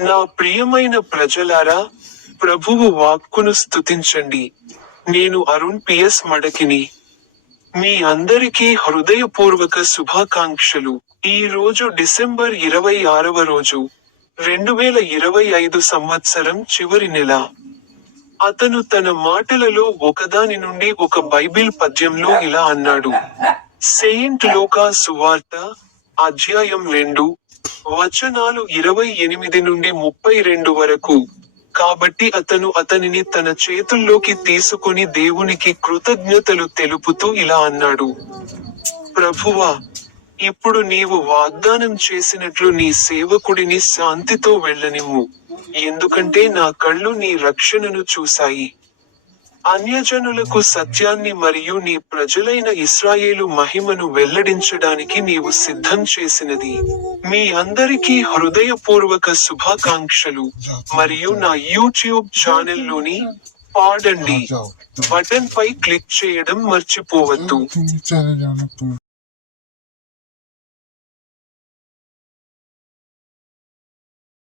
నా ప్రియమైన ప్రజలారా ప్రభువు వాక్కును స్తుతించండి. నేను అరుణ్ పిఎస్ మడకిని. మీ అందరికీ హృదయపూర్వక శుభాకాంక్షలు. ఈ రోజు డిసెంబర్ ఇరవై ఆరవ రోజు రెండు వేల ఇరవై ఐదు సంవత్సరం చివరి నెల. అతను తన మాటలలో ఒకదాని నుండి ఒక బైబిల్ పద్యంలో ఇలా అన్నాడు. సెయింట్ లోకా సువార్త అధ్యాయం రెండు వచనాలు ఇరవై ఎనిమిది నుండి ముప్పై రెండు వరకు. కాబట్టి అతను అతనిని తన చేతుల్లోకి తీసుకొని దేవునికి కృతజ్ఞతలు తెలుపుతూ ఇలా అన్నాడు. ప్రభువా ఇప్పుడు నీవు వాగ్దానం చేసినట్లు నీ సేవకుడిని శాంతితో వెళ్ళనిమ్ము. ఎందుకంటే నా కళ్ళు నీ రక్షణను చూశాయి. అన్యజనులకు సత్యాన్ని మరియు నీ ప్రజలైన ఇస్రాయేలు మహిమను వెల్లడించడానికి నీవు సిద్ధం చేసినది. మీ అందరికీ హృదయపూర్వక శుభాకాంక్షలు. మరియు నా యూట్యూబ్ ఛానల్లోని పాడండి. బటన్ పై క్లిక్ చేయడం మర్చిపోవద్దు.